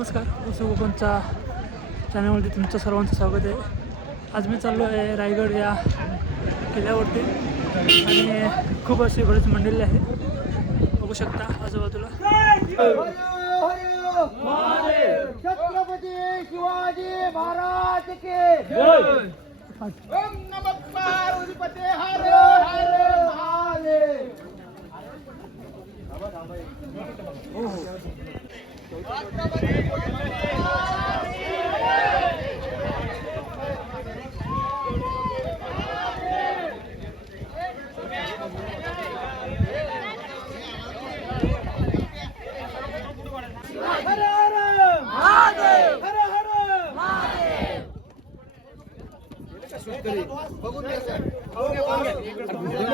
नमस्कार, कोकणच्या चॅनलमध्ये तुमचं सर्वांचं स्वागत आहे. आज मी चाललो आहे रायगड या किल्ल्यावरती आणि खूप अशी बरीच मंडळी आहे, बघू शकता आजूबाजूला. छत्रपती शिवाजी महाराज के जय. ओम नमः पार्वतीपते हर हर महादेव.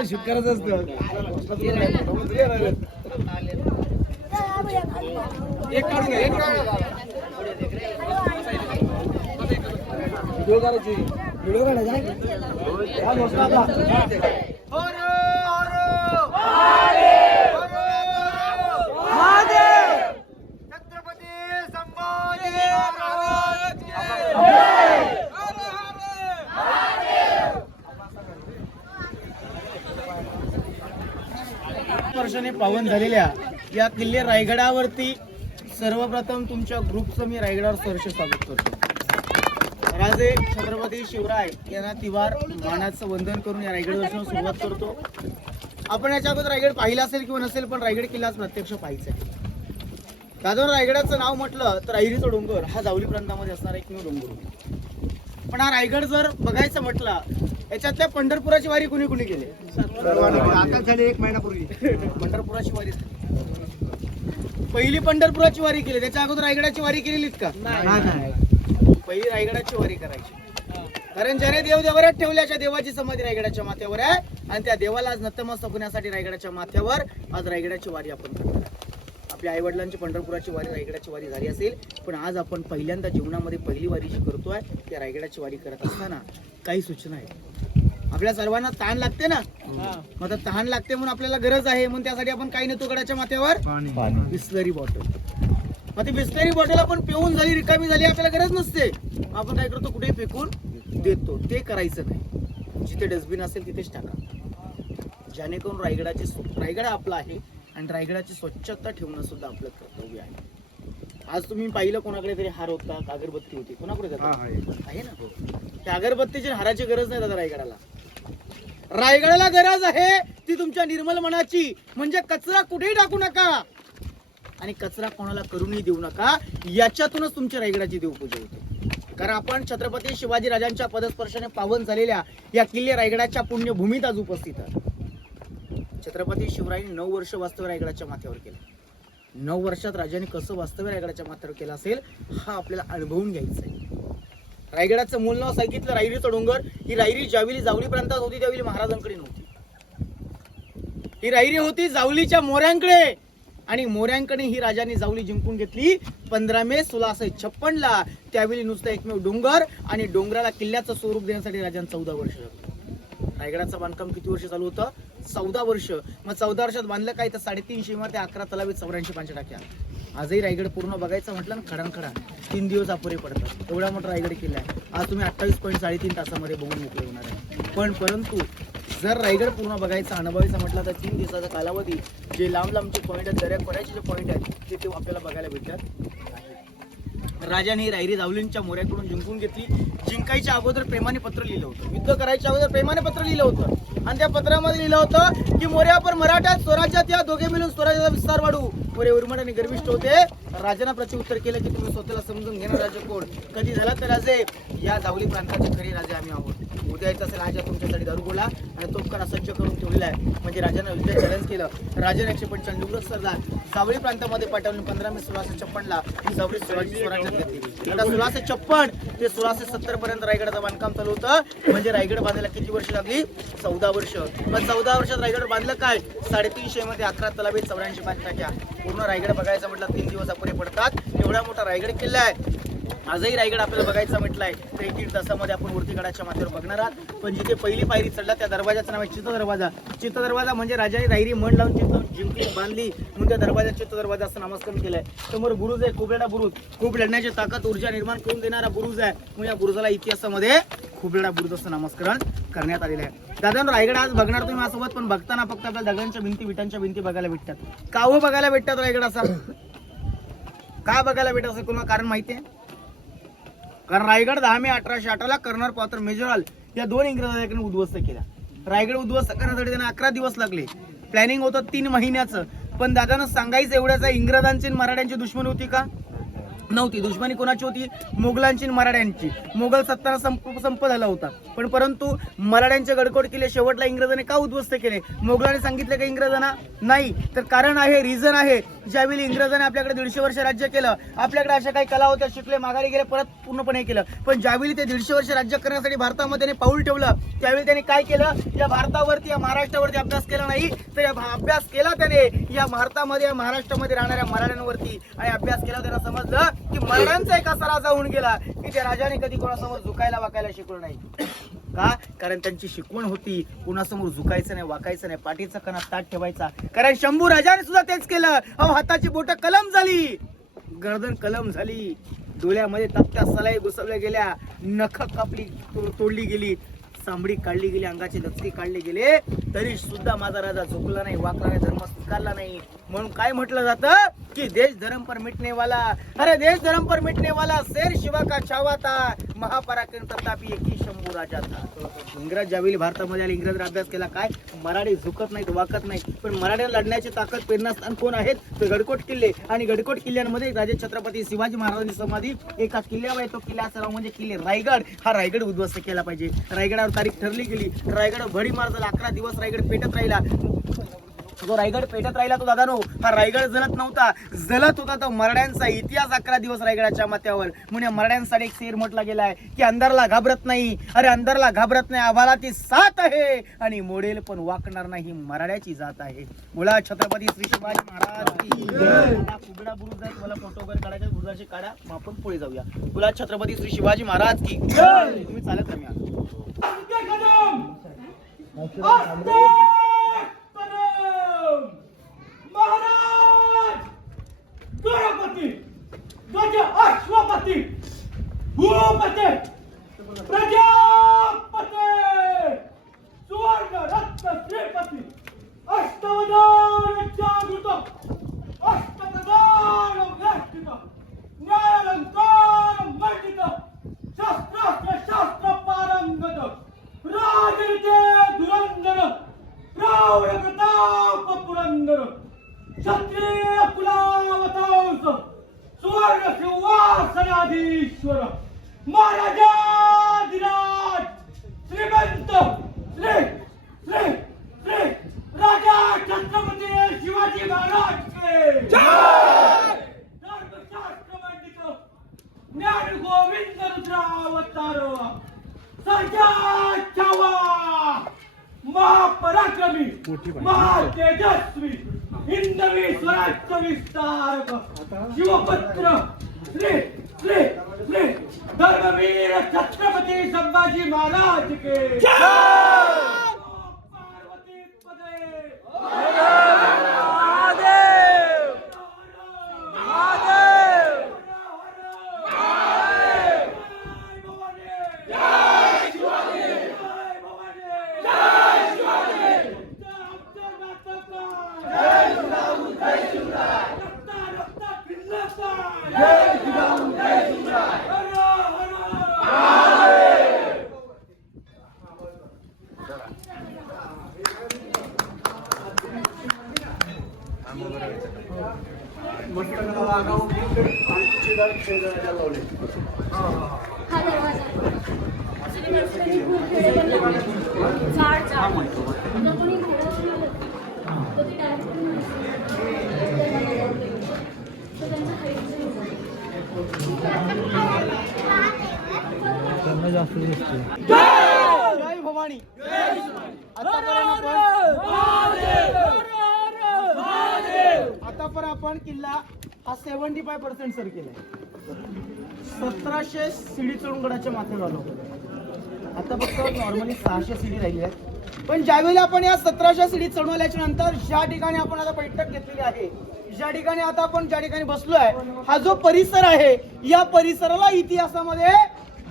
शेतकऱ्याच असतं. व्हिडिओ काढायची, व्हिडिओ छत्रपती संभाजी महाराज वर्षाने पावन झालेल्या या किल्ले रायगडावरती सर्वप्रथम तुमच्या ग्रुपचं मी रायगडावर सहर्ष स्वागत करतो. राजे छत्रपती शिवराय यांना तिवार मानाचं वंदन करून या रायगड दर्शनाला सुरुवात करतो. आपण याच्या अगोदर रायगड पाहिला असेल किंवा नसेल, पण रायगड किल्ला प्रत्यक्ष पाहायचा आहे. साधारण रायगडाचं नाव म्हटलं तर अहिरीचा डोंगर हा जावली प्रांतामध्ये असणारा एकमेव डोंगर होता. पण हा रायगड जर बघायचं म्हटलं, याच्यातल्या पंढरपुराची वारी कुणी कुणी केली? आता झाली 1 महिन्यापूर्वी पंढरपुराची वारी. पहिली पंढरपुराची वारी केली, त्याच्या अगोदर रायगडाची वारी केलेलीत का? नाही. पहिली रायगडाची वारी करायची, कारण ज्याने देव देवरात ठेवल्याच्या देवाची समाधी रायगडाच्या माथ्यावर आहे आणि त्या देवाला आज नतमस्तक होण्यासाठी रायगडाच्या माथ्यावर आज रायगडाची वारी आपण करतो. आपल्या आई वडिलांची पंढरपुराची वारी रायगडाची वारी झाली असेल, पण आज आपण पहिल्यांदा जीवनामध्ये पहिली वारी जी करतोय त्या रायगडाची वारी करत असताना काही सूचना आहेत. आपल्या सर्वांना तहान लागते ना, मग आता तहान लागते म्हणून आपल्याला गरज आहे, म्हणून त्यासाठी आपण काही नेतो गडाच्या माथ्यावर बिस्लरी बॉटल. मग ती बिस्लरी बॉटल आपण पिऊन झाली, रिकामी झाली, आपल्याला गरज नसते, आपण काय करतो कुठे फेकून देतो. ते करायचं नाही. जिथे डस्टबिन असेल तिथेच टाका, जेणेकरून रायगड आपला आहे आणि रायगडाची स्वच्छता ठेवणं सुद्धा आपलं कर्तव्य आहे. आज तुम्ही पाहिलं कोणाकडे तरी हार होता, अगरबत्ती होती, कोणाकडे आहे ना? त्या अगरबत्तीची हाराची गरज नाही दादा रायगडाला. रायगडाला गरज आहे ती तुमच्या निर्मल मनाची. म्हणजे कचरा कुठेही टाकू नका आणि कचरा कोणाला करूनही देऊ नका. याच्यातूनच तुमची रायगडाची देवपूजा होते. कारण आपण छत्रपती शिवाजी राजांच्या पदस्पर्शाने पावन झालेल्या या किल्ले रायगडाच्या पुण्यभूमीत आज उपस्थित आहे. छत्रपती शिवरायांनी 9 वर्ष वास्तव्य रायगडाच्या माथ्यावर केलं. 9 वर्षात राजाने कसं वास्तव्य रायगडाच्या माथ्यावर केलं असेल हा आपल्याला अनुभवून घ्यायचा आहे. रायगडाचं मूळ नाव सांगितलं रायरीचा डोंगर. ही रायरी ज्यावेळी जावली प्रांतात होती त्यावेळी महाराजांकडे नव्हती. ही रायरी होती जावलीच्या मोऱ्यांकडे आणि मोऱ्यांकडे ही राजाने जावली जिंकून घेतली 15 मे 1656 ला. त्यावेळी नुसतं एकमेव डोंगर आणि डोंगराला किल्ल्याचं स्वरूप देण्यासाठी राजांना 14 वर्ष लागली. रायगडाचं बांधकाम किती वर्ष चालू होतं? 14 वर्ष. मग 14 वर्षात बांधलं काय तर 350 इमारती, 11 तलावी, 84 पाणचटाक्या. आजही रायगड पूर्ण बघायचं म्हटलं ना, खडानखडा 3 दिवस अपुरे पडतात. एवढा मोठा रायगड किल्ला आहे. आज तुम्ही 28.3 तासामध्ये बघून मोकळे होणार आहे. परंतु जर रायगड पूर्ण बघायचा अनुभवायचा म्हटलं तर 3 दिवसाचा कालावधी, जे लांब लांबचे पॉईंट आहेत, दऱ्याखोऱ्याचे जे पॉईंट आहेत ते आपल्याला बघायला भेटतात. राजाने ही रायरी जावलींच्या मोऱ्याकडून जिंकून घेतली. जिंकायच्या अगोदर प्रेमाने पत्र लिहिलं होतं. युद्ध करायच्या अगोदर प्रेमाने पत्र लिहिलं होतं आणि त्या पत्रामध्ये लिहिलं होतं की मोऱ्या पर मराठा स्वराज्यात या, दोघे मिळून स्वराज्याचा विस्तार वाढू. मोरे उर्मट आणि गर्विष्ठ होते. राजांना प्रत्युत्तर केलं की तुम्ही स्वतःला समजून घेणार राजे कोण? कधी झाला तर राजे या जावली प्रांताचे खरे राजे आम्ही आहोत. उद्या येत असेल राजा तुमच्यासाठी दारुगोळा आणि तोफखाना सज्ज करून ठेवलेला आहे. म्हणजे राजाने युद्ध चॅलेंज केलं. राजाने 155 निवृत्त सरदार जावळी प्रांतामध्ये पाठवून 15 मे 1656 ला ही जावळी स्वराज्यात घेतली. आता 1656 ते 1670 पर्यंत रायगडाचं बांधकाम चालू होतं. म्हणजे रायगड बांधायला किती वर्ष लागली? 14 वर्ष. मग 14 वर्षात रायगड बांधलं काय? 350 मध्ये 11 तलावी, 84 पाणचटाक्या. पूर्ण रायगड बघायचं म्हटलं 3 दिवस अपुरे पडतात. एवढा मोठा रायगड किल्ला आहे. आजही रायगड आपल्याला बघायचा म्हटलाय तर 1-1.5 तासामध्ये आपण मूर्तिगडाच्या माथ्यावर बघणार आहात. पण जिथे पहिली पायरी चढला त्या दरवाजाचं नाव आहे चित्त दरवाजा. चित्त दरवाजा म्हणजे राजाने रायरी म्हण लावून चित्त जिंकली बांधली म्हणून त्या दरवाजा चित्त दरवाजा असं नामकरण केलंय. समोर बुरुज आहे, खूप लढा बुरुज, खूप लढण्याची ताकद ऊर्जा निर्माण करून देणारा बुरुज आहे. म्हणून या बुरुजाला इतिहासामध्ये खूप लढा बुरुज असं नामकरण करण्यात आलेलं आहे. दादा रायगड आज बघणार तुम्ही माझ्यासोबत, पण बघताना फक्त आपल्याला दगडांच्या भिंती विटांच्या भिंती बघायला भेटतात. का हो बघायला भेटतात रायगड असा? का बघायला भेटत असं तुम्हाला कारण माहिती आहे? कारण रायगड 10 मे 1818 कर्नल पॉटर मेजॉरल या 2 इंग्रजांकडून उद्ध्वस्त केला. रायगड उद्ध्वस्त करण्यासाठी त्यांना 11 दिवस लागले. प्लॅनिंग होतं 3 महिन्याचं. पण दादानं सांगायचं एवढ्याच आहे, इंग्रजांची आणि मराठ्यांची दुश्मनी होती का? नव्हती. दुश्मनी कोणाची होती? मोगलांची आणि मराठ्यांची. मोगल सत्ता संप झाला होता. पण परंतु मराठ्यांचे गडकोट केले. शेवटला इंग्रजांनी का उद्ध्वस्त केले? मोगलांनी सांगितलं का इंग्रजांना? नाही. तर कारण आहे, रिझन आहे. ज्यावेळी इंग्रजांनी आपल्याकडे 150 वर्ष राज्य केलं, आपल्याकडे अशा काही कला होत्या, शिकले, माघारी गेले, परत पूर्णपणे केलं. पण ज्यावेळी ते 150 वर्ष राज्य करण्यासाठी भारतामध्ये त्यांनी पाऊल ठेवलं, त्यावेळी त्यांनी काय केलं? या भारतावरती, या महाराष्ट्रावरती अभ्यास केला नाही, तर अभ्यास केला त्याने या भारतामध्ये, या महाराष्ट्रामध्ये राहणाऱ्या मराठ्यांवरती. आणि अभ्यास केला, त्यांना समजलं की मराठ्यांचा एक असा राजा होऊन गेला की त्या राजाने कधी कोणासमोर झुकायला वाकायला शिकवलं नाही. का? कारण त्यांची शिकवण होती कोणासमोर झुकायचं नाही, वाकायचं नाही, पाठीचा कणा ताट ठेवायचा. कारण शंभू राजाने सुद्धा तेच केलं. अहो, हाताची बोट कलम झाली, गर्दन कलम झाली, डोळ्यामध्ये तप्त्या सलाई घुसवल्या गेल्या, नख कापली तोडली गेली, चांबडी काढली गेली, अंगाची लचकी काढली गेले, तरी सुद्धा माझा राजा झुकला नाही, वाकला नाही, धर्म स्वीकारला नाही. म्हणून काय म्हटलं जातं की देश धर्म पर मिटने वाला, अरे देश धर्म पर मिटने वाला शेर शिवा का छावा था, महापराक्रम तथापि एक ही शंभू राजा था. इंग्रज ज्यावेळी भारतामध्ये आले, इंग्रज अभ्यास केला काय? मराठी झुकत नाहीत, वाकत नाही. पण मराठ्यांना लढण्याची ताकद प्रेरणास्थान कोण आहेत? तर गडकोट किल्ले. आणि गडकोट किल्ल्यांमध्ये राजे छत्रपती शिवाजी महाराजांची समाधी एका किल्ल्यावर आहे. तो किल्ला सर्व म्हणजे किल्ले रायगड. हा रायगड उद्ध्वस्त केला पाहिजे. रायगडावर तारीख ठरली गेली. रायगड भडी मार झाला, 11 दिवस रायगड पेटत राहिला. जो रायगड पेटत राहिला तो दादानो, हा रायगड जलत नव्हता, जलत होता तो मराठ्यांचा इतिहास. 11 दिवस रायगडाच्या माथ्यावर. म्हणून मराठ्यांसाठी एक शेर म्हटला गेलाय की अंधारला घाबरत नाही, अरे अंधारला घाबरत नाही, आभाला ती साथ आहे आणि मोडेल पण वाकणार नाही, मराठ्याची जात आहे. बोला छत्रपती श्री शिवाजी महाराज की जय. फुगडा बुरुज आहे, मला फोटो वगैरे काढायचा, बुरुजाचे काढा, आपण पुढे जाऊया. बोला छत्रपती श्री शिवाजी महाराज की जय. तुम्ही चालत कमी महाराज गणपती गज अश्वपती भूपते प्रजापते सुवर्ण रत्न श्रीपती अष्टवदान जागृत अष्टप्रधान व्यष्टित न्यायालंकार मंडित शास्त्रास्त्र शास्त्र पारंगत राजनीते धुरंधर प्रौढ प्रताप पुरंदर क्षत्रिय कुलावतांस सुवर्ण सिंहासनाधीश्वर महाराजाधिराज श्रीमंत श्री श्री श्री राजा छत्रपती शिवाजी महाराज के धर्मशास्त्र मंडित ज्ञान गोविंद रुद्रावतार सर्जाचावा महापराक्रमी महातेजस्वी हिंदवी स्वराज्य विस्तारक शिवपुत्र श्री श्री श्री धर्मवीर छत्रपती संभाजी महाराज के पार्वती पदे जय भवानी. आतापर्यंत आपण किल्ला हा 75% सर केलाय. 1700 सीडी चढून गडाच्या माथ्यावर आलो. आता फक्त नॉर्मली 600 सीडी राहिली आहेत. पण ज्यावेळेला आपण या 1700 सीडी चढून आल्याच्या नंतर ज्या ठिकाणी आपण आता बैठक घेतलेली आहे, ज्या ठिकाणी आता आपण ज्या ठिकाणी बसलोय, हा जो परिसर आहे, या परिसराला इतिहासामध्ये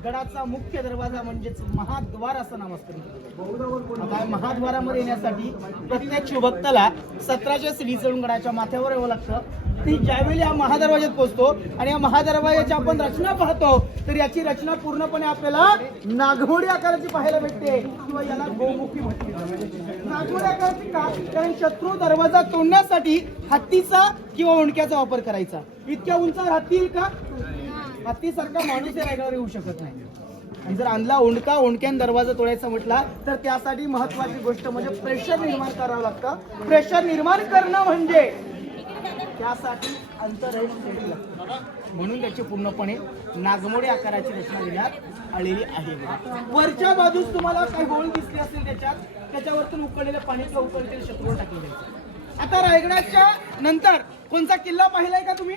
गडाचा मुख्य दरवाजा म्हणजेच महाद्वार असं नामकरण केलं. आता महाद्वारामध्ये येण्यासाठी प्रत्येक शिवभक्ताला 1700 सीडी चढून गडाच्या माथ्यावर यावं लागतं. ती ज्यावेळी या महादरवाज्यात पोहोचतो आणि या महादरवाज्याची आपण रचना पाहतो, तर याची रचना पूर्णपणे आपल्याला नागमोडी आकाराची पाहायला भेटते किंवा याला गोमुखी म्हणते. नागमोडी आकाराची का? कारण शत्रू दरवाजा तोडण्यासाठी हत्तीचा किंवा ओंडक्याचा वापर करायचा. इतक्या उंचावर हत्ती येईल का? हत्तीसारखा माणूस या रायगडावर येऊ शकत नाही. आणि जर आणला ओंडक्यान दरवाजा तोडायचा म्हटला तर त्यासाठी महत्वाची गोष्ट म्हणजे प्रेशर निर्माण करावं लागतं. प्रेशर निर्माण करणं म्हणजे त्यासाठी अंतर म्हणून त्याची पूर्णपणे नागमोडी आकाराची रचना देण्यात आलेली आहे. वरच्या बाजूस तुम्हाला काही होल दिसले असेल, त्याच्यावरतून उकळलेलं पाणी किंवा उकळलेले शत्रूवर टाकले जायचे. आता रायगडाच्या नंतर कोणता किल्ला पाहिलाय का तुम्ही?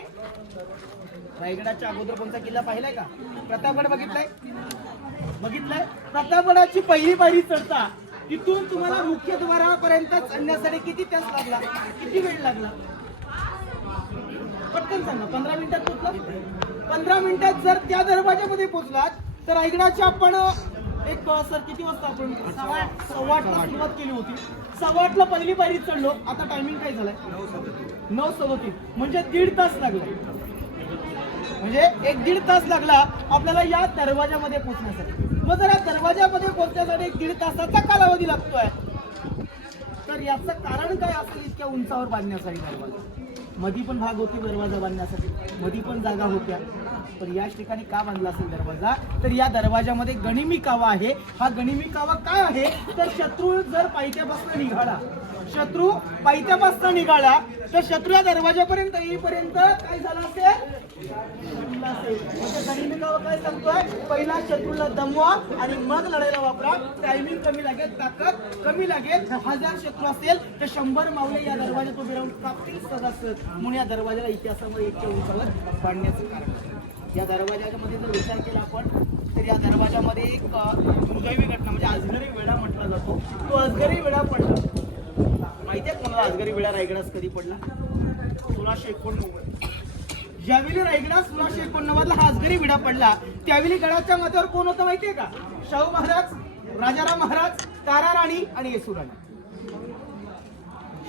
रायगडाच्या अगोदर कोणता किल्ला पाहिलाय का? प्रतापगड बघितलाय? प्रतापगडाची पहिली पायरी चढता तिथून तुम्हाला मुख्य द्वारापर्यंत चढण्यासाठी किती तास लागला, किती वेळ लागला? पटकन सांगा. 15 मिनिटात पोहोचला? 15 मिनिटात जर त्या दरवाजामध्ये पोहोचलात तर रायगडाच्या आपण एक सर किती वाजता आपण 8:15 सुरुवात केली होती. 8:15 पहिली पायरी चढलो. आता टायमिंग काय झालाय? 9:37. म्हणजे 1.5 तास लागला. म्हणजे 1-1.5 तास लागला आपल्याला या दरवाजामध्ये पोहोचण्यासाठी. मग जर या दरवाजामध्ये पोहोचण्यासाठी 1-1.5 तासाचा कालावधी लागतोय, तर याचं कारण काय असेल? इतक्या उंचावर बांधण्यासाठी दरवाजा मधी पण भाग होती, दरवाजा बांधण्यासाठी मधी पण जागा होत्या. तर याच ठिकाणी का बांधला असेल दरवाजा? तर या दरवाजामध्ये गनिमी कावा आहे. हा गनिमी कावा काय आहे? तर शत्रू जर पायथ्यापासून निघाला तर शत्रू या दरवाजापर्यंत येईपर्यंत काय झालं असेल? म्हणजे गनिमी कावा काय सांगतोय? पहिला शत्रूला दमवा आणि मग लढायला वापरा. टायमिंग कमी लागेल, ताकद कमी लागेल. 1000 शत्रू असेल तर 100 मावळे या दरवाजात उभे राहून कापतील सदस्य. म्हणून या दरवाजाला इतिहासामध्ये इतक्या उंचावर बांधण्याचं कारण. या दरवाजामध्ये जर विचार केला आपण तर या दरवाजामध्ये एक दुर्दैवी घटना म्हणजे अजगरी वेढा म्हटला जातो. तो अजगरी वेढा पडला. माहितीये कोणाला अजगरी वेढा रायगडास कधी पडला? 1689. ज्यावेळी रायगडास 1689 हा अजगरी वेढा पडला त्यावेळी गडाच्या माथ्यावर कोण होतं माहितीये का? शाहू महाराज, राजाराम महाराज, तारा राणी आणि येसुराणी.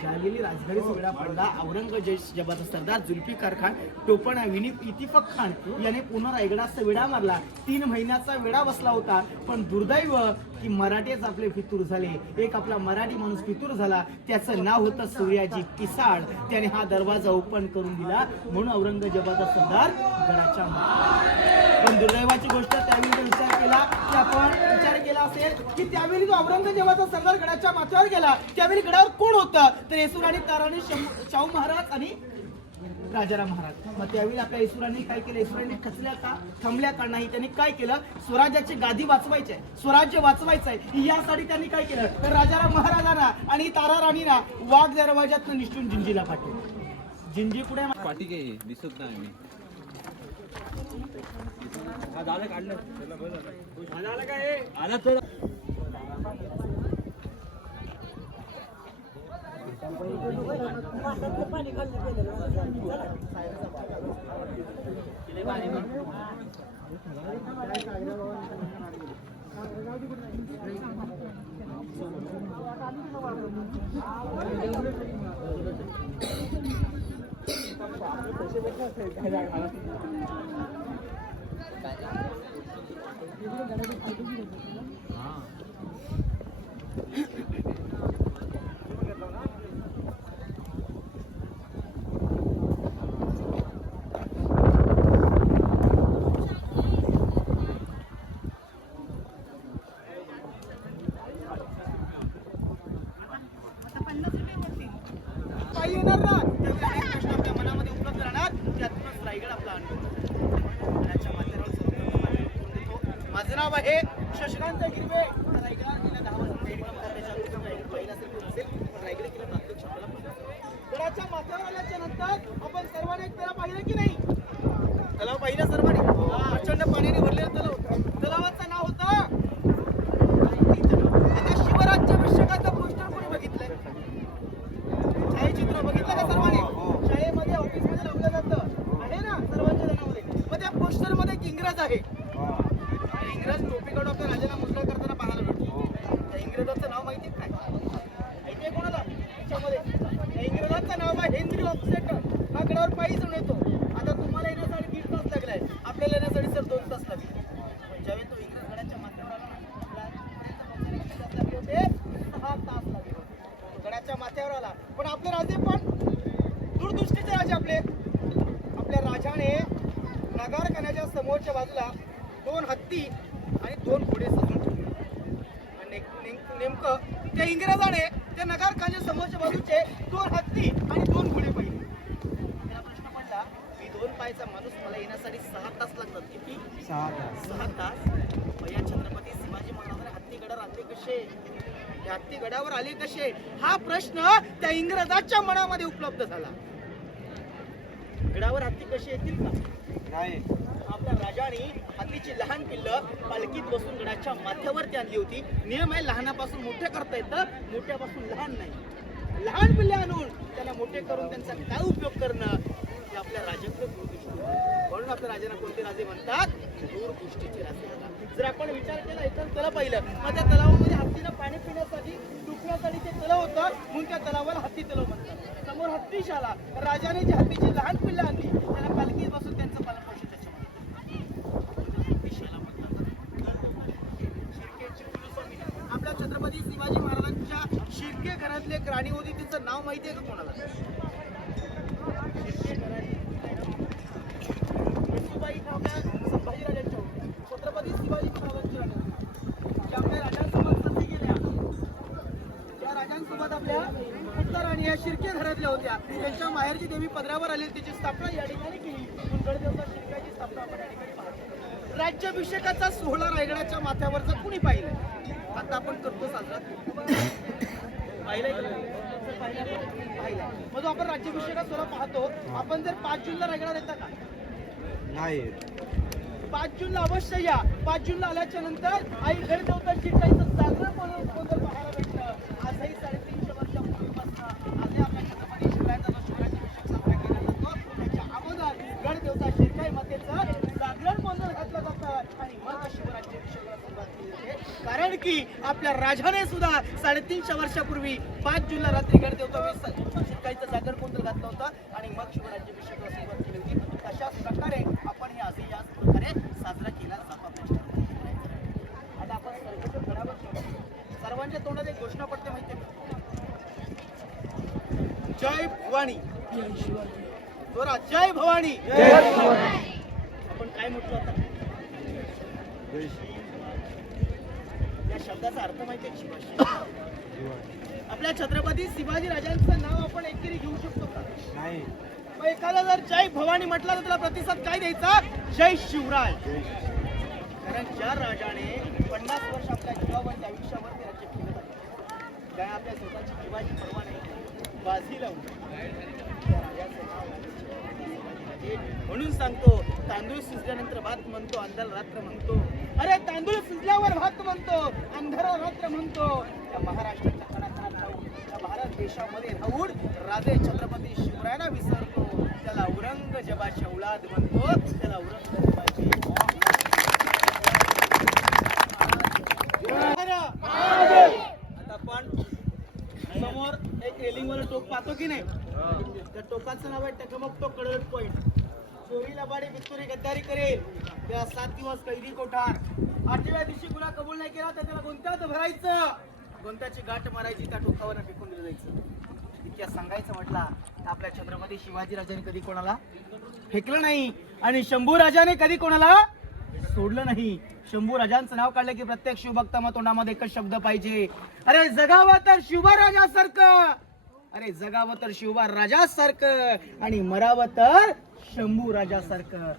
ज्यावेळी राजगडीचा वेढा पडला, औरंगजेबाचा सरदार जुल्फिकार खान, टोपण इतिफक खान याने पुन्हा रायगडाचा वेढा मारला. 3 महिन्याचा वेढा बसला होता. पण दुर्दैव की मराठेच आपले फितूर झाले. एक आपला मराठी माणूस फितूर झाला, त्याचं नाव होतं सूर्याजी पिसाळ. त्याने हा दरवाजा ओपन करून दिला. म्हणून औरंगजेबाचा सरदार गडाच्या माथ्यावर. पण दुर्दैवाची गोष्ट त्यावेळी विचार केला असेल की त्यावेळी जो औरंगजेबाचा सरदार गडाच्या माथ्यावर गेला त्यावेळी गडावर कोण होतं? तर येसुराणी, ताराणी, शाहू महाराज आणि राजाराम महाराज. मग त्यावेळी आपल्या येसुराणी काय केलं? येसुराणी खचल्या का, थांबल्या का नाही? त्यांनी काय केलं? स्वराज्याची गादी वाचवायची आहे, स्वराज्य वाचवायचं आहे, यासाठी त्यांनी काय केलं? तर राजाराम महाराजांना आणि तारा राणीला वाघ दरवाजातून निष्ठून जिंजीला पाठवलं. जिंजी पुढे पाठी काही दिसत नाही. आला तर येणार ना, त्यावेळी अनेक प्रश्न आपल्या मनामध्ये उपलब्ध राहणार. त्यातूनच रायगड आपला गडाच्या माथ्यावर. माझं नाव आहे शशिकांत गिरवे. रायगड गेल्या 10 गडाच्या माथ्यावर आल्याच्या नंतर आपण सर्वांनी एक पेरा पाहिलं की नाही? तलाव पाहिलं सर्वांनी प्रचंड पाण्याने भरलेलं तलाव होतं. तलावाचं नाव होतं हत्ती तलाव. आता शिवराज्याभिषेकाचं पोस्टर कोणी बघितलंय? छायाचित्र बघितलं का सर्वांनी? शाळेमध्ये ऑफिसमध्ये लावलं जातं आहे ना सर्वांच्या जनामध्ये. मग त्या पोस्टर मध्ये एक इंग्रज आहे. इंग्रज टोपी काढून आपल्या राजाला मुद्रा करताना पाहायला भेटतो. त्या इंग्रजाचं नाव माहिती काय? माहितीये कोणाला? त्याच्यामध्ये त्या इंग्रजाचं नाव आहे हेनरी ऑक्सेटर. हा गडावर पायी जाऊन येतो. आता तुम्हाला येण्यासाठी 3 तास लागलाय, आपल्याला येण्यासाठी सर 2 तास लागले. पण ज्यावेळी तो इंग्रज गडाच्या माथ्यावर आला ना, लागले होते 6 तास लागले होते. गडाच्या माथ्यावर आला. पण आपले राजे पण दूरदृष्टीचे राजे आपल्या राजाने नगारखान्याच्या समोरच्या बाजूला 2 हत्ती आणि 2 घोडे सजून ठेवले. आणि नेमकं त्या इंग्रजाने त्या नगारखान्याच्या समोरच्या बाजूचे 2 हत्ती आणि 2 घोडे पाहिले. त्याला प्रश्न पडला, मी 2 पायचा माणूस, मला येण्यासाठी 6 तास लागतात. किती? 6 तास. या छत्रपती शिवाजी महाराजांनी हत्तीगडावर आले कसे? त्या हत्तीगडावर आले कसे हा प्रश्न त्या इंग्रजाच्या मनामध्ये उपलब्ध झाला. गडावर हत्ती कसे येतील का? नाही. आपल्या राजाने हत्तीची लहान पिल्लं पालखीत बसून गडाच्या माथ्यावरती आणली होती. नियम आहे लहानापासून मोठे करता येतं, मोठ्यापासून लहान नाही. लहान पिल्ले आणून त्यांना मोठे करून त्यांचा काय उपयोग करणं हे आपल्या राजाकडे दूरदृष्टी. म्हणून आपल्या राजांना कोणते राजे म्हणतात? दूरदृष्टीचे राजे. जर आपण विचार केला इतर तलाव पाहिलं, मग त्या तलावामध्ये हत्तीला पाणी पिण्यासाठी डुकण्यासाठी ते तलाव होतं, म्हणून त्या तलावाला हत्ती तलाव म्हणतात. समोर हत्तीशाला, राजाने जी हत्तीची लहान पिल्लं आणली त्याला पालखीत बसून त्यांचं पालनपोषण आपल्या छत्रपती शिवाजी महाराजांच्या शिर्के घरातले एक राणी होती, तिचं नाव माहितीये का कोणाला? शिर्के घराणी विठुबाई आपल्या संभाजीराजांच्या होत्या. छत्रपती शिवाजी महाराजांची राणी ज्या आपल्या राजांसोबत सती गेल्या, त्या राजांसोबत आपल्या उत्तर राणी या शिर्के घरातल्या होत्या. त्यांच्या माहेरची देवी पदरावर आली, तिची स्थापना या ठिकाणी केली. गडदेवता शिर्क्याची स्थापना आपण या ठिकाणी पाहतो. राज्याभिषेकाचा सोहळा रायगडाच्या माथ्यावरचा कुणी पाहिलं? आता आपण करतो साजरा. पाहिलंय मग आपण राज्याभिषेकात सोहळा पाहतो. आपण जर 5 जूनला रायगडात येता का? नाही. 5 जूनला अवश्य या. 5 जूनला आल्याच्या नंतर आई गडदेवतांची काहीच जागरण म्हणून पाहायला भेटतं. आजही 350 वर्षापूर्वीपासून आजही आपल्या छत्रपती शिवरायांचा जो शिवराज्याभिषेक साजरा केला जातो, त्याच्या अगोदर गडदेवता शिरकाई मातेचं जागरण म्हणून घातलं जातं आणि मग शिवराज्याभिषेकाला सुरुवात केली जाते. कारण की आपल्या राजाने सुद्धा 350 वर्षापूर्वी 5 जूनला रात्री गडदेवता शिरकाईचं जागरण कोणतं घातलं होतं आणि मग शिवराज्याभिषेकाला सुरुवात केली होती. तशाच प्रकारे आपण हे असे याच प्रकारे साजरा केला जातो. आता आपण सर्वत्र गडावर सर्वांच्या तोंडात एक घोषणा पडते माहिती आहे? जय भवानी. जय शिवाजी. जोरात जय भवानी. आपण काय म्हटलं आता? या शब्दाचा अर्थ माहिती आहे? शिवाजी. आपल्या छत्रपती शिवाजी राजांचं नाव आपण एकतरी घेऊ शकतो का? नाही. मग एखादा जर जय भवानी म्हटला तर त्याला प्रतिसाद काय द्यायचा? जय शिवराय. कारण ज्या राजाने 50 वर्ष आपल्या जीवावरती आयुष्यावरती राज्य केलं पाहिजे, ज्या आपल्या स्वतःची जीवाची पर्वा नाही, बाजी लावून त्या राजाचं नाव म्हणून सांगतो. तांदूळ शिजल्यानंतर भात म्हणतो, अंधार रात्र म्हणतो. अरे तांदूळ शिजल्यावर भात म्हणतो, अंधारा रात्र म्हणतो. त्या महाराष्ट्राच्या कणाकणात राहून, त्या भारत देशामध्ये राहून राजे छत्रपती शिवरायांना विसरतो. त्याला औरंगजेबाची औलाद म्हणतो, त्याला औरंगजेबाची. आता आपण समोर एक रेलिंगवर टोक पाहतो की नाही? त्या टोकाचं नाव आहे टकमक कडवट पॉइंट. चोरी लबाडी बिस्तुरी गद्दारी करेल त्याला 7 दिवस कैदी कोठार. 8व्या दिवशी गुन्हा कबूल नाही केला तर त्याला गुंत्यात भरायचं, गुंत्याची गाठ मारायची, त्या टोकावर फेकून दिलं जायचं. इतिहास सांगायचं म्हटला तर आपल्या छत्रपती शिवाजी राजाने कधी कोणाला फेकलं नाही आणि शंभू राजाने कधी कोणाला सोडलं नाही. शंभू राजांचं नाव काढलं की प्रत्येक शिवभक्तामा तोंडामध्ये एकच शब्द पाहिजे, अरे जगावं तर शिवबा राजासारखं. अरे जगावं तर शिवबा राजासारखं आणि मरावं तर शंभू राजासारखं.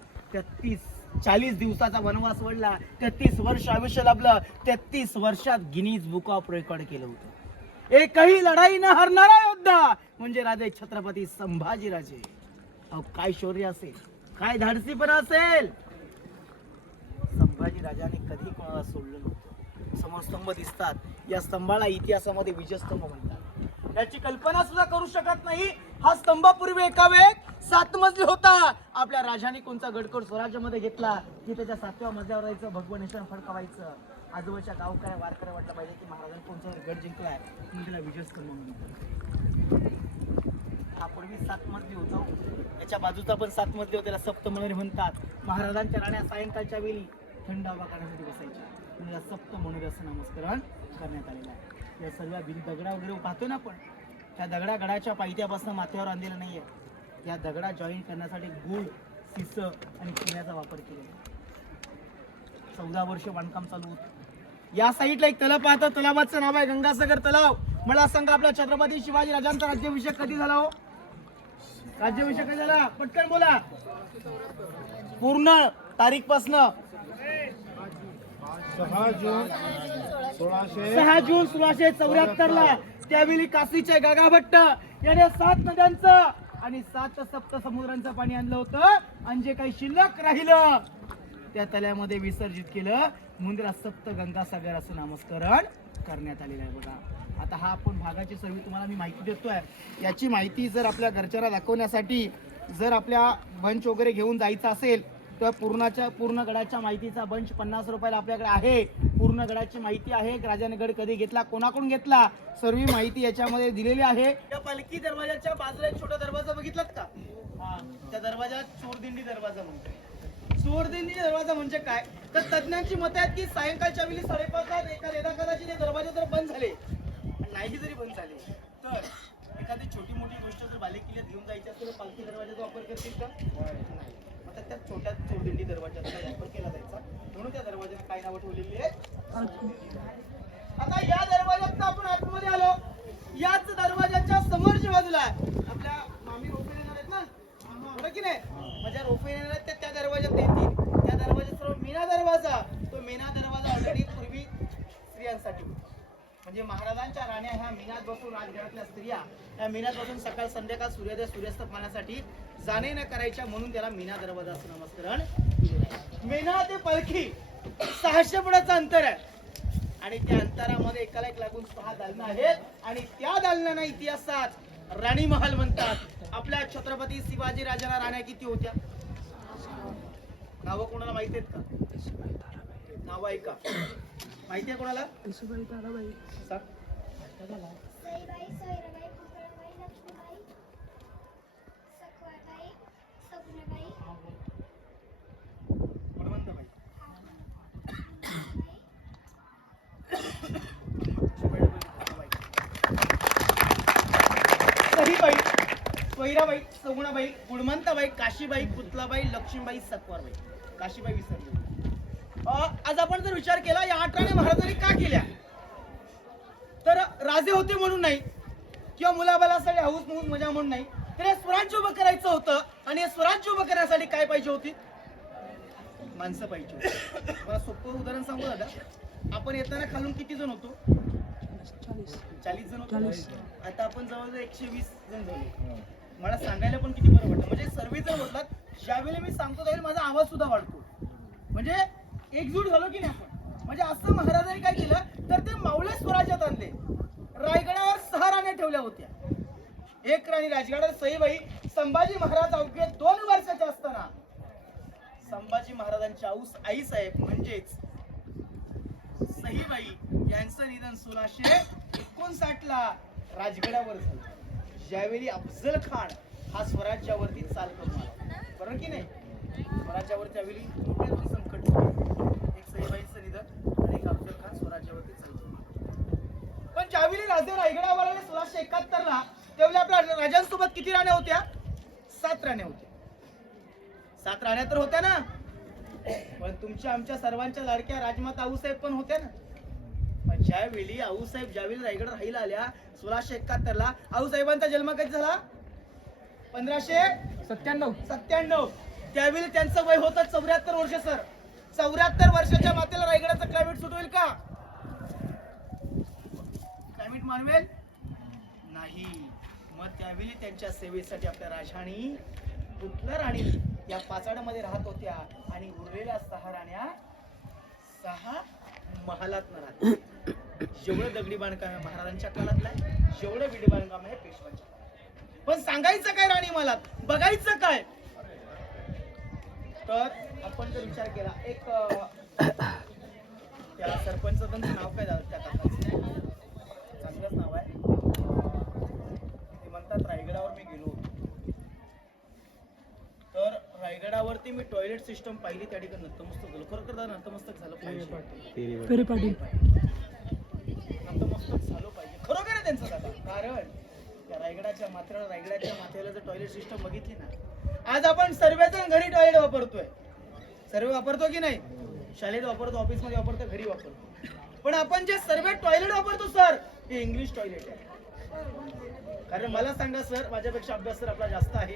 40 दिवसाचा वनवास वडला, 33 वर्ष आयुष्य लाभलं. 33 वर्षात गिनीज बुक ऑफ रेकॉर्ड केलं होतं. एकही लढाई न हरणारा योद्धा म्हणजे राजे छत्रपती संभाजीराजे. अहो काय शौर्य असेल, काय धाडसी पण असेल. संभाजी राजाने कधी कोणाला सोडलं नव्हतं. समोर स्तंभ दिसतात, या स्तंभाला इतिहासामध्ये विजयस्तंभ म्हणतात. याची कल्पना सुद्धा करू शकत नाही. हा स्तंभ पूर्वी एका वेळेस 7 मजली होता. आपल्या राजाने कोणता गडकोट स्वराज्यामध्ये घेतला की त्याच्या 7व्या मजल्यावर जायचं, भगवान निशाण फडकवायचं. आजूबाजूच्या गावकऱ्या वारकऱ्या वाटलं पाहिजे की महाराजांनी कोणता गड जिंकलाय, म्हणून त्याला विजयस्तंभ म्हणतात. हा पूर्वी 7 मजली होता. याच्या बाजूचा पण 7 मजली होता, त्याला सप्तमणी म्हणतात. महाराजांच्या राण्या सायंकाळच्या वेळी थंड हवा काढण्यासाठी बसायच्या, म्हणून या सप्तमणी असं नामस्मरण करण्यात आलेलं आहे. या सर्व दगडा वगैरे पाहतोय ना आपण, त्या दगडा गडाच्या पायथ्यापासून माथ्यावर आणलेलं नाहीये. या दगडा जॉईन करण्यासाठी गुळ, शिस आणि चुन्याचा वापर केलेला. 14 वर्ष बांधकाम चालू होतं. या साईडला एक तलाव पाहतो, तलावाचं नाव आहे गंगासागर तलाव. मला सांगा, आपला छत्रपती शिवाजी राजांचा राज्याभिषेक कधी झाला हो? राज्याभिषेक कधी झाला? पटकन बोला. पूर्ण तारीख पासन 6 जून 1674 ला. त्यावेळी काशीचे गागा भट्ट याने 7 नद्यांचं आणि 7 सप्त समुद्रांचं पाणी आणलं होतं, आणि जे काही शिल्लक राहिलं त्या तल्यामध्ये विसर्जित केलं, म्हणून त्याला सप्त गंगासागर असं नामस्मरण करण्यात आलेलं आहे. बघा, आता हा आपण भागाची सर्व तुम्हाला मी माहिती देतोय. याची माहिती जर आपल्या घरच्यांना दाखवण्यासाठी जर आपल्या बंच वगैरे घेऊन जायचं असेल तर पूर्ण गडाच्या माहितीचा बंच 50 रुपयाला आपल्याकडे आहे. पूर्ण गडाची माहिती आहे, राजाने गड कधी घेतला, कोणाकडून घेतला, सर्व माहिती याच्यामध्ये दिलेली आहे. त्या पालखी दरवाजाच्या बाजूला एक छोटा दरवाजा बघितलात का? हा, त्या दरवाजात चोरदिंडी दरवाजा म्हणतो. चोरदिंडी दरवाजा म्हणजे काय, तर तज्ञांची मत आहेत की सायंकाळच्या वेळी 5:30 एका कदाचित हे दरवाजे जर बंद झाले, नाही जरी बंद झाले तर एखादी छोटी मोठी गोष्ट जर बालेकिल्ल्यात घेऊन जायची असेल तर पालखी दरवाजाचा वापर करतील का? नाही. आता त्या छोट्या चोरदिंडी दरवाजाचा वापर केला जायचा, म्हणून त्या दरवाजाला काय नावं ठेवलेली आहे? आता या दरवाजात आपण आतमध्ये आलो. याच दरवाजाच्या समोरच्या बाजूला आपल्या मामी रोपे येणार आहेत ना, बरोबर की नाही? माझ्या रोपे येणार आहेत त्या दरवाजात येतील. त्या दरवाजात सर्व मीना दरवाजा. तो मीना दरवाजा ऑलरेडी पूर्वी स्त्रियांसाठी, म्हणजे महाराजांच्या राण्या ह्या मीनात बसून, राजघरातल्या स्त्रिया या मीनात बसून सकाळ संध्याकाळ सूर्योदय सूर्यास्त पाहण्यासाठी जाणे न करायच्या, म्हणून त्याला मीना दरवाजा असं नामस्मरण. मीना ते पालखी 600 फुटाचं अंतर आहे, आणि त्या अंतरामध्ये एकाला एक लागून 6 दालनं आहेत, आणि त्या दालनांना इतिहासात राणी महल म्हणतात. आपल्या छत्रपती शिवाजी राजांना राण्या किती होत्या? नावं कोणाला माहिती आहेत का? नावं ऐका, माहिती आहे कोणाला? येसुबाई, ताराबाई, सईबाई, सोयराबाई, पुतळाबाई, लक्ष्मीबाई, सकवाबाई, सपनाबाई, गुणवंतबाई, सहीबाई, सोयराबाई, सगुणाबाई, गुणवंतबाई, काशीबाई, पुतलाबाई, लक्ष्मीबाई, सकवारबाई. काशीबाई विसरली. आज आपण जर विचार केला, या 8 राण्या महाराजांनी का केल्या, तर राजे होते म्हणून नाही, किंवा मुलाबालासाठी हाऊस मूस मजा म्हणून नाही, तर हे स्वराज्य उभं करायचं होतं. आणि हे स्वराज्य उभं करण्यासाठी काय पाहिजे होती? माणसं पाहिजे होती. मला सोपं उदाहरण सांगू दादा, आपण येताना खालून किती जण होतो? 40 जण होतो. आता आपण जवळजवळ 120 जण झालो. मला सांगायला पण किती बरं वाटतं, म्हणजे सर्वजण बोलतात. ज्यावेळेला मी सांगतो त्यावेळी माझा आवाज सुद्धा वाढतो, म्हणजे एकजूट झालो की नाही आपण. म्हणजे असं महाराजांनी काय केलं, तर ते मावळे स्वराज्यात आणले. रायगडावर 6 राण्या ठेवल्या होत्या. एक राणी राजगडावर सईबाई. संभाजी महाराज अवघे 2 वर्षाचे असताना संभाजी महाराजांची आई साहेब म्हणजेच सईबाई यांचं निधन 1659 ला राजगडावर झालं. ज्यावेळी अफजल खान हा स्वराज्यावरती चाल करून आला, बरोबर की नाही? स्वराज्यावर त्यावेळी संकट होते. एक सईबाईंचं निधन आणि एक अफजल खान स्वराज्यावरती चाल करून. पण ज्यावेळी राजे रायगडावर आले 1671 ला, त्यावेळी आपल्या राजांसोबत किती राण्या होत्या? 7 राण्या होत्या. 7 राण्या तर होत्या ना, पण तुमच्या आमच्या सर्वांच्या लाडक्या राजमाता आऊसाहेब पण होत्या ना. पण ज्यावेळी आऊसाहेब ज्यावेळी रायगड राहिला आल्या 1671 ला, आऊसाहेबांचा जन्म कधी झाला? 1597. त्यावेळी त्यांचं वय होतं 74 वर्ष. सर 74 वर्षाच्या मातेला रायगडाचं क्लायमेट सूट होईल का? क्लायमेट मानवेल नाही. मग त्यावेळी त्यांच्या सेवेसाठी आपल्या राजाणी पुतला राणी या पाचाडामध्ये राहत होत्या आणि उरलेल्या 6 राण्या 6 महालात राहत. जेवढं दगडी बांधकाम आहे महाराजांच्या काळातलं आहे, जेवढं विडी बांधकाम आहे पेशवांच्या काळात. पण सांगायचं काय राणी मला, बघायचं काय? तर आपण जर विचार केला, एक त्या सरपंचाचं नाव काय झालं त्या काकाचं? चांगलंच नाव आहे. ते म्हणतात रायगडावर मी गेलो होतो. तर रायगडावरती मी टॉयलेट सिस्टम पाहिली, त्या ठिकाणी नतमस्तक झालं. खरोखर दादा नतमस्तक झालं पाहिजे, पेरी पाटील नतमस्तक झालं पाहिजे. खरोखर आहे त्यांचं दादा. कारण त्या रायगडाच्या माथ्याला जर टॉयलेट सिस्टम बघितली ना, आज आपण सर्वजण घरी टॉयलेट वापरतोय. सर्व वापरतो की नाही? शाळेत वापरतो, ऑफिस मध्ये वापरतो, घरी वापरतो. पण आपण जे सर्व टॉयलेट वापरतो सर, हे इंग्लिश टॉयलेट आहे. कारण मला सांगा सर, माझ्यापेक्षा अभ्यास सर आपला जास्त आहे.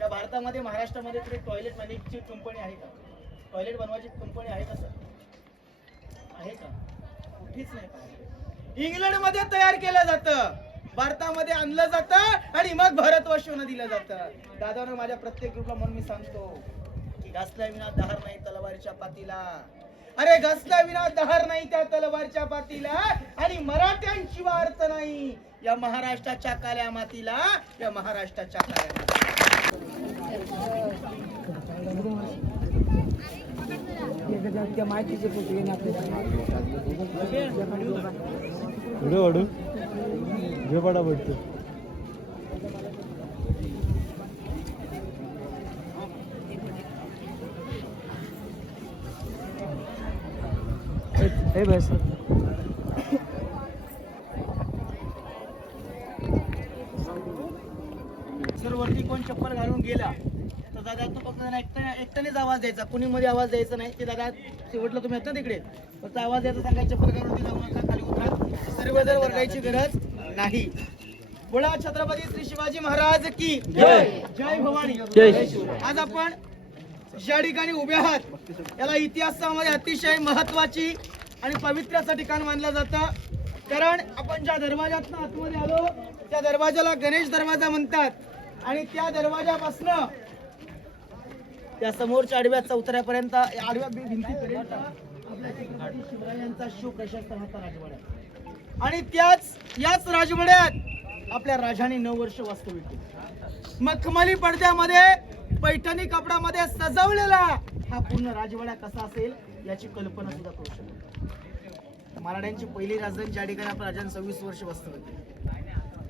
या भारतामध्ये महाराष्ट्रामध्ये तरी टॉयलेट बनवायची कंपनी आहे का? टॉयलेट बनवायची कंपनी आहे का सर? आहे का? कुठेच नाही. इंग्लंड मध्ये तयार केलं जातं, भारतामध्ये आणलं जातं आणि मग भारतवर्षानं दिलं जातं. दादावर माझ्या प्रत्येक ग्रुपला म्हणून मी सांगतो की घासल्या विना दहार नाही तलवारच्या पातीला. अरे घासल्या विना दहार नाही त्या तलवारच्या पातीला, आणि मराठ्यांशिवाय अर्थ नाही या महाराष्ट्राच्या काळ्या मातीला, या महाराष्ट्राच्या काळ्या मातीला. माहितीचे व्हिडिओ वाढू व्हिडिओ पाडा पडतो. सर वरती कोण चप्पल घालून गेला तर दादा तो फक्त एकट्यानेच आवाज द्यायचा, कुणी मध्ये आवाज द्यायचा नाही. ते दादा शेवटला तुम्ही आता तिकडे फक्त आवाज द्यायचा, सांगायचं चप्पल घालून जाऊ नका, खाली उतरा. सर्वजण वरडायची गरज नाही. बोला छत्रपती श्री शिवाजी महाराज की जय. जय भवानी. आज आपण ज्या ठिकाणी उभे आहात याला इतिहासामध्ये अतिशय महत्वाची आणि पवित्र असं ठिकाण मानलं जातं. कारण आपण ज्या दरवाजातून आतमध्ये आलो त्या दरवाजाला गणेश दरवाजा म्हणतात, आणि त्या दरवाजापासनं त्या समोरच्या आडव्या चौथऱ्यापर्यंत, आडव्या भिंतीपर्यंत आपल्या छत्रपती शिवरायांचा शिवप्रशस्त राहता राजवाडा, आणि याच राजवाड्यात आपल्या राजाने 9 वर्ष वास्तव्य केले. मखमली पडद्यामध्ये पैठणी कपड्यामध्ये सजवलेला हा पूर्ण राजवाडा कसा असेल याची कल्पना सुद्धा करू शकतो. मराठ्यांची पहिली राजधानी ज्या ठिकाणी आपल्या राजाने 26 वर्ष वास्तव्य केले.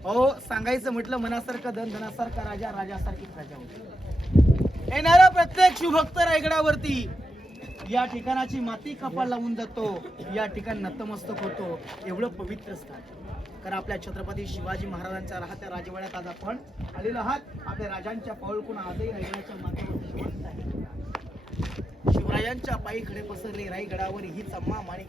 हो, सांगायचं म्हटलं मनासारखा धन, धनासारखा राजा, राजासारखी प्रजा होती. येणारा प्रत्येक शिवभक्त रायगडावरती या ठिकाणाची माती कपाळ लावून जातो, या ठिकाणी नतमस्तक होतो. एवढं पवित्र स्थान. कारण आपल्या छत्रपती शिवाजी महाराजांच्या राहत्या राजवाड्यात आज आपण आलेलो आहात. आपल्या राजांच्या पाऊलखूण आजही रायगडाच्या माथ्यावर जिवंत आहे. शिवरायांच्या पायी खडे पसरले रायगडावर ही चम्मा माणिक.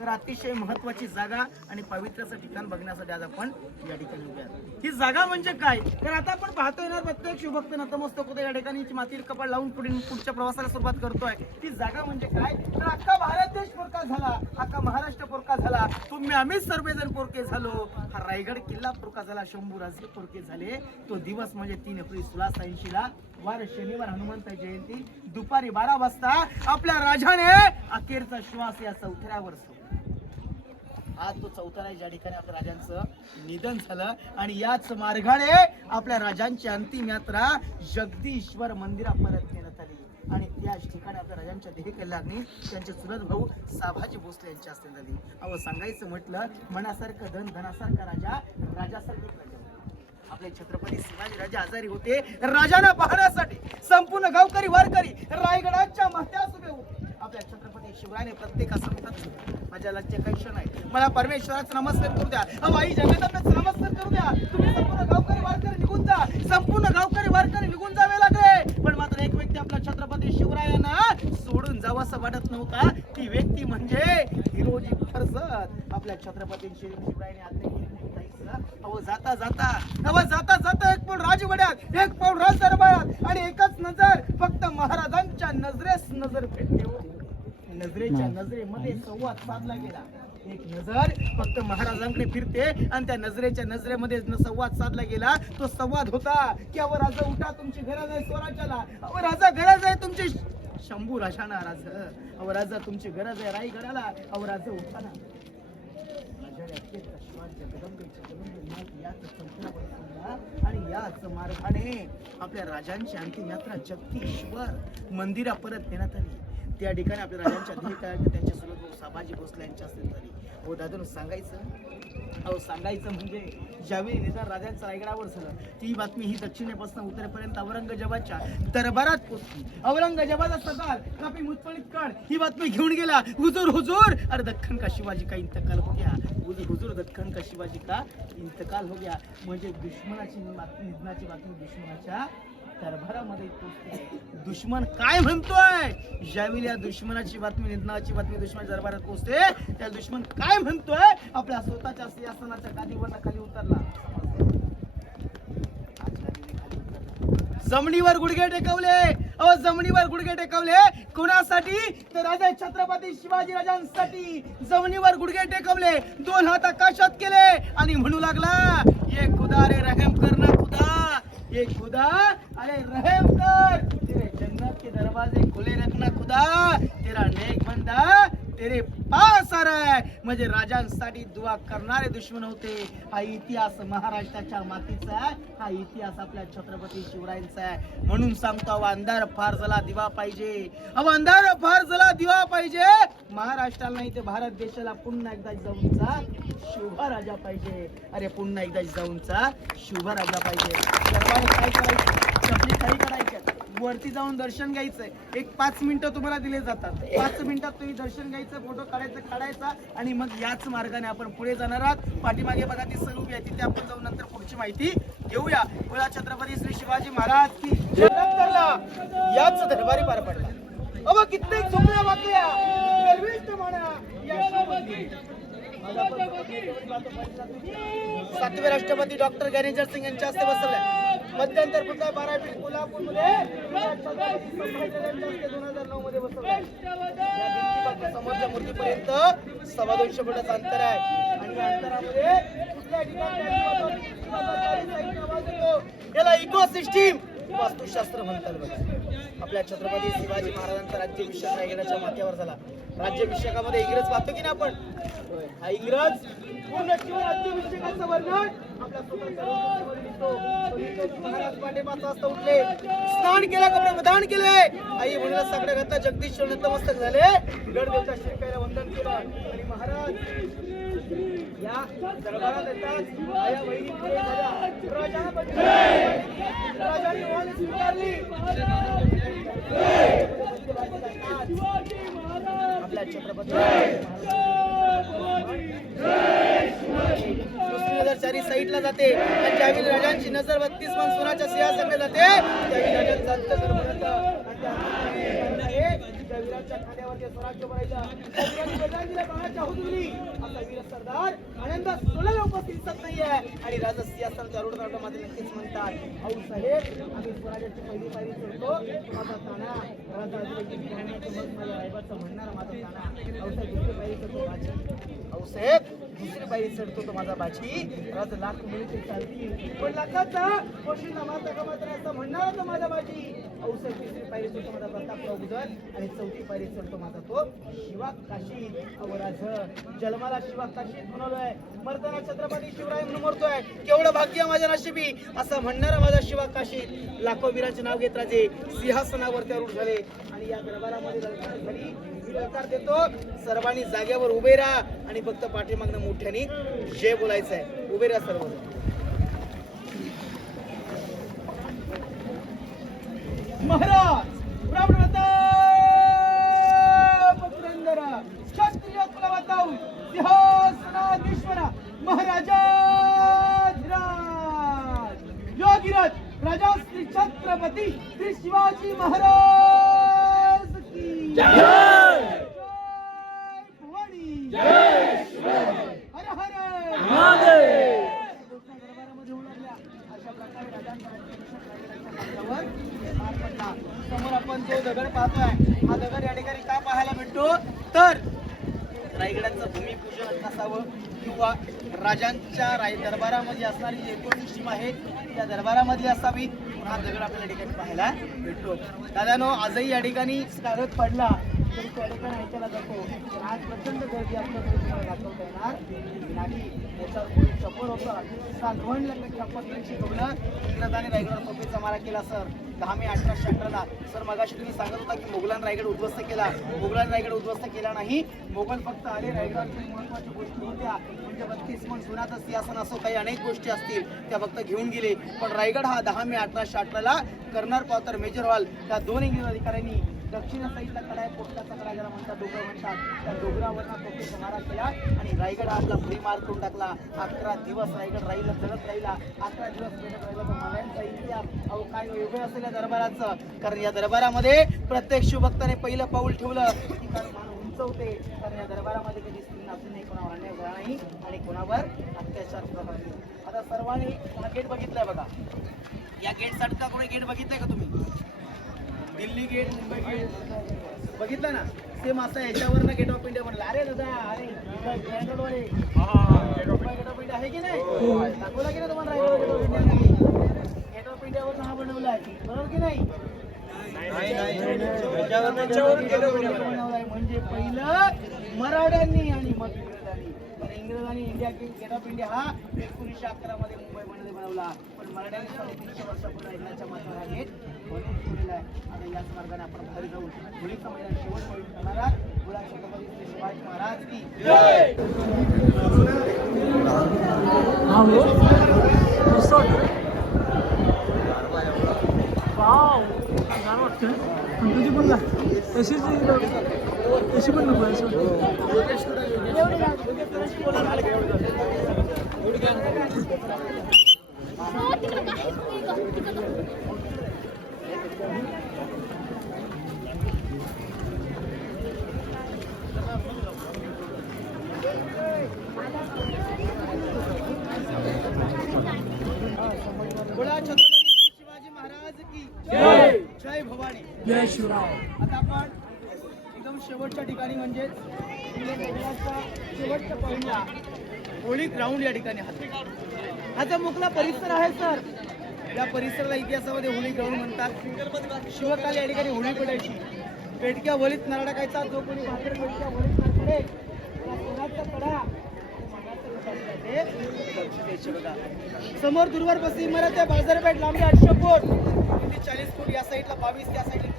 तर अतिशय महत्वाची जागा आणि पवित्र असं ठिकाण बघण्यासाठी आज आपण या ठिकाणी उभे आहोत. ही जागा म्हणजे काय? तर आता आपण पाहतोय ना, प्रत्येक शिवभक्त नतमस्तक होतो या ठिकाणी, मातीर कपाळ लावून पुढच्या प्रवासाला सुरुवात करतोय. ती जागा म्हणजे काय? तर अख्खा भारत देश पोरका झाला, अख्खा महाराष्ट्र पोरका झाला, तुम्ही आम्हीच सर्वजण पोरके झालो. हा रायगड किल्ला पोरका झाला, शंभूराजे पोरके झाले. तो दिवस म्हणजे 3 एप्रिल 1686 ला, वार शनिवार, हनुमंत जयंती, दुपारी 12 वाजता आपल्या राजाने अखेरचा श्वास या चौथऱ्यावर सोडला. आज तो चौथरा ज्या ठिकाणी आपल्या राजांचं निधन झालं, आणि याच मार्गाने आपल्या राजांची अंतिम यात्रा जगदीश्वर मंदिरात परत नेण्यात आली, आणि त्याच ठिकाणी आपल्या राजांच्या देह कल्याणी त्यांचे चुलत भाऊ साभाजी भोसले यांच्या हस्ते झाली. अहो, सांगायचं म्हटलं मनासारखं धन, धनासारखा राजा, राजासारखी प्रजा. आपले छत्रपती शिवाजी राजे आजारी होते, राजांना पाहण्यासाठी संपूर्ण गावकरी वारकरी रायगडाच्या माथ्यास उभे होते. आपल्या छत्रपती शिवरायाने प्रत्येकाचं म्हणतात, माझ्या लक्ष्य काही नाही, मला परमेश्वराचा नमस्कार करू द्या, आई जगन्नाथाचा नमस्कार करू द्या. तुम्ही संपूर्ण गावकरी वारकरी निघून जा. संपूर्ण गावकरी वारकरी निघून जावे लागले, पण मात्र एक व्यक्ती आपल्या छत्रपती शिवरायांना सोडून जावं असं वाटत नव्हता. ती व्यक्ती म्हणजे हिरोजी फरसत. आपल्या छत्रपती शिवरायाने आज्ञा केली, जाता जाता एक पाऊल राजवाड्यात, एक पाऊल राज दरबारात, आणि एकच नजर फक्त महाराजांच्या नजरेस नजर भेटली. नजरेच्या नजरेमध्ये संवाद साधला गेला. एक नजर फक्त महाराजांकडे फिरते आणि त्या नजरेच्या नजरेमध्ये संवाद साधला गेला. तो संवाद होता की अव राजा उठा, तुमची गरज आहे स्वराज्याला. अव राजा गरज आहे तुमची शंभू राजाना. राज अव राजा तुमची गरज आहे रायगडाला. अव राजा उठा ना. आणि याच मार्गाने आपल्या राजांची अंतिम यात्रा जगदीश्वर मंदिरा परत नेण्यात आली. त्या ठिकाणी आपल्या राजांच्या अधिकारी त्यांच्यासोबत साबाजी भोसले यांच्या असतील तरी हो दादा सांगायचं म्हणजे ज्यावेळी निदान राजांचं रायगडावर झालं ती बातमी ही दक्षिणेपासून उत्तरेपर्यंत औरंगजेबाच्या दरबारात पोहोचली. औरंगजेबाचा सरदार कापी मुतपळीतकड ही बातमी घेऊन गेला. हुजूर हुजूर अरे दख्खन का शिवाजी का इंतकाल हो गया. हुजूर दख्खन का शिवाजी का इंतकाल हो गया. म्हणजे दुश्मनाची बातमी, निधनाची बातमी दुश्मनाच्या दरबारामध्ये पोहोचते. दुश्मन काय म्हणतोय? ज्यावेळी या दुश्मनाची बातमी, निधनाची बातमी दुश्मनाच्या दरबारात पोहोचते त्या दुश्मन काय म्हणतोय? आपल्या स्वतःच्या सिंहासनाच्या गादीवर खाली उतरला. जमिनीवर गुडघे टेकवले. जमिनीवर गुडघे टेकवले कोणासाठी? तर राजा छत्रपती शिवाजी राजांसाठी जमिनीवर गुडघे टेकवले. दोन हात आकाशात केले आणि म्हणू लागला, ये खुदा रे रहम करना खुदा, ये खुदा अरे रहम कर, तेरे जन्नत के दरवाजे खुले रखना खुदा, तेरा नेक बंदा तेरे पास आ रहा है. म्हणजे राजांसाठी दुआ करणारे दुश्मन होते. हा इतिहास महाराष्ट्राच्या मातीचा आहे. हा इतिहास आपल्या छत्रपती शिवरायांचा आहे. म्हणून सांगतो अहो अंधार फार झाला दिवा पाहिजे. अहो अंधार फार झाला दिवा पाहिजे. महाराष्ट्राला नाही ते भारत देशाला पुन्हा एकदा जाऊनचा शुभा राजा पाहिजे. अरे पुन्हा एकदा जाऊनचा शुभा राजा पाहिजे. सर्वांनी काय करायचं? चपली खाली करायच्या, वरती जाऊन दर्शन घ्यायचंय. एक 5 मिनिटं तुम्हाला दिले जातात. 5 मिनिटात तुम्ही दर्शन घ्यायचं, फोटो काढायचा आणि मग याच मार्गाने आपण पुढे जाणार आहात. पाठीमागे बघा ती सर उभी आहे, तिथे आपण जाऊन नंतर पुढची माहिती घेऊया. बोला छत्रपती श्री शिवाजी महाराज की जय. याच दरबारी पार पडला. अबा कित्येक झोपल्या वाकल्या गर्विष्ठ म्हणा या 7वे राष्ट्रपती डॉक्टर ज्ञानेश्वर सिंग यांच्या हस्ते बसवल्या. मध्यंतर पुन्हा 12 फीट कोल्हापूरमध्ये 2009 मध्ये बसवल्या. या भिंतीपासून समोरच्या मूर्तीपर्यंत 250 फुटाचं अंतर आहे. आणि या अंतरामध्ये कुठल्या ठिकाणी आवाज येतो याला इकोसिस्टीम वास्तुशास्त्र म्हणतात. बघा आपल्या छत्रपती शिवाजी महाराजांचा राज्याभिषेक रायगडाच्या माथ्यावर झाला. राज्याभिषेकामध्ये इंग्रज पाहतो की ना आपण, हा इंग्रज पूर्ण राज्याभिषेकाचं वर्णन आपल्या महाराज पाठीमागचा वाजता उठले, स्नान केला, कपडे प्रदान केले, आई म्हणून सगळ्या घातला, जगदीश्वर नतमस्तक झाले, गडदेवच्या श्रीकायला वंदन केलं आणि महाराज या दरबारात येतात. आया वहिनी पुढे झाल्या. राजाने वाणी स्वीकारली. आपल्या छत्रपती नजर चारी साईडला जाते आणि ज्यावेळी राजांची नजर 32 मन सोन्याच्या सिंहासनाकडे जाते त्यावेळी राजांचा अंतर्गत म्हणत त्या वीराच्या खांद्यावरती स्वराज्य भरायचं. त्या वीरांनी बलिदान दिलं, प्राणाची आहुती दिली. असा वीर सरदार आनंदात सोलाला उपस्थित दिसत नाहीये आणि राजा सिंहासनाच्या रूढ मध्ये नक्कीच म्हणतात, औ साहेब आम्ही स्वराज्याची पहिली पायरी चढतो, माझा ताना राजा माझ्या रायबाचं म्हणणार माझा ताना. औ साहेब दुसरी पायरी चढतो माझी, औ साहेब दुसरी पायरी चढतो तो माझा बाजी. राजा लाख मुली चालतील पण लाखाचा गोष्टीला माझा कमात्र असं म्हणणार तो माझा बाजी. औ साहेब तिसरी पायरी चढतो माझा प्रतापराव गुजर आणि चौथी पायरी चढतो माझा तो शिवा काशी. अवराज जन्माला शिवा काशी बनवलोय, मरताना छत्रपती शिवराय म्हणून मरतोय, केवढं भाग्य माझ्या नशिबी असं म्हणणारा माझा शिवा काशी. लाखो वीरांचे नाव घेत राजे सिंहासनावरती आरूढ झाले आणि या दरबारामध्ये ललकार झाली. ललकार देतो, सर्वांनी जागेवर उभे राहा आणि फक्त पाठीमागनं मोठ्याने जय बोलायचं आहे. उभे राहा सर्व. महाराज ब्राह्मणता पुरंदर क्षत्रिय कुलवताऊ सिंहासनाधीश्वर महाराजाधिराज योगीराज राजा श्री छत्रपती श्री शिवाजी महाराज की जय. भवानी जय. हर हर महादेव. दरबारामध्ये होऊ लागल्या अशा प्रकारे राजांचा समोर आपण जो दगड पाहतोय हा दगड या ठिकाणी का पाहायला भेटतो तर रायगडाचं भूमिपूजन नसावं किंवा राजांच्या दरबारामध्ये असणारी जी इकोसिस्टीम आहे त्या दरबारामधली असावी. हा दगड आपल्याला या ठिकाणी पाहायला भेटतो. दादानो, आजही या ठिकाणी कागद पडला तरी त्या ठिकाणी ऐकायला जातो. पण आज प्रचंड गर्दी आपल्याकडे तुम्हाला दाखवता येणार नाही. याच्यावर कोणी चपर होतं. सांगवणला छप्पन शिकवलं इंग्रजांनी रायगडावर तोफेचा मारा केला सर 10 मे 1818ला. सर मगाशी तुम्ही सांगत होता की मोगलांनी रायगड उद्ध्वस्त केला. मोगलांनी रायगड उद्ध्वस्त केला नाही. मोगल फक्त आले, रायगडाची महत्वाच्या गोष्टी होत्या म्हणजे 32 मन सोन्याचं सिंहासन असो काही अनेक गोष्टी असतील त्या फक्त घेऊन गेले. पण रायगड हा 10 मे 1818ला कर्नल पॉटर मेजर हॉल त्या 2 इंग्रज अधिकाऱ्यांनी दक्षिण साईडला कडा आहे, पोटलाचा कडा ज्याला म्हणतात, डोंगर म्हणतात, त्या डोंगरावरना तोफेचा मारा केला आणि रायगड आपला भुईमार करून टाकला. 11 दिवस रायगड राहिला, जळत राहिला. 11 दिवस पेटत राहिला. तर मलांचा इतिहास अहो काय वेगळं असेल या दरबाराचं. कारण या दरबारामध्ये प्रत्येक शिवभक्ताने पहिलं पाऊल ठेवलं की कारण मान उंचवते. कारण या दरबारामध्ये कधी स्त्री नाचून नाही, कोणावर अन्याय झाला नाही आणि कोणावर अत्याचार केला नाही. आता सर्वांनी हा गेट बघितलाय बघा. या गेट साठचा कोणी गेट बघितलाय का तुम्ही? दिल्ली गेट, मुंबई गेट बघितलं ना? सेम असं याच्यावर गेट ऑफ इंडिया बनला. अरे दादा, अरे ग्रँड रोड वाले गेट ऑफ इंडिया आहे की नाही? दाखवला की नाही तुम्हाला gate of India? Gate of इंडियावर हा बनवलाय बरोबर की नाही? म्हणजे पहिलं मराठ्यांनी आणि मग इंग्रजांनी. इंग्रजांनी गेट ऑफ इंडिया हा 1911 मध्ये मुंबईमध्ये बनवला. पण मराठ्यांनी 350 वर्षापूर्वी इंग्रजांच्या माथ्यावर हा गेट बनवून ठेवलेला आहे. आता याच मार्गाने आपण घरी जाऊन होळीचं मैदान शेवट होईल करणारा गुलाब छत्रपती श्री शिवाजी महाराज की जय. वाव, छान वाटतं. तुझी पण ना तशी पण नको बोला छत्रपती श्री शिवाजी महाराज की जय. जय भवानी. जय शिवराय. आता आपण एकदम शेवटच्या ठिकाणी म्हणजे शेवटच्या पॉईंटला होळी ग्राउंड या ठिकाणी हा जो मोकळा परिसर आहे सर, या परिसराला इतिहासामध्ये होळी ग्राउंड म्हणतात. शिवकाल या ठिकाणी होळी पडायची. पेटक्या वलीत नरडाकायचा जो कोणी भाकर पेटक्या वलीत नरकडे सोन्याचा कडा बघा. समोर दूरवर बसली इमारत आहे. बाजारपेठ लांबी 800 फूट, 40 फूट. या साईडला 22, त्या साईडला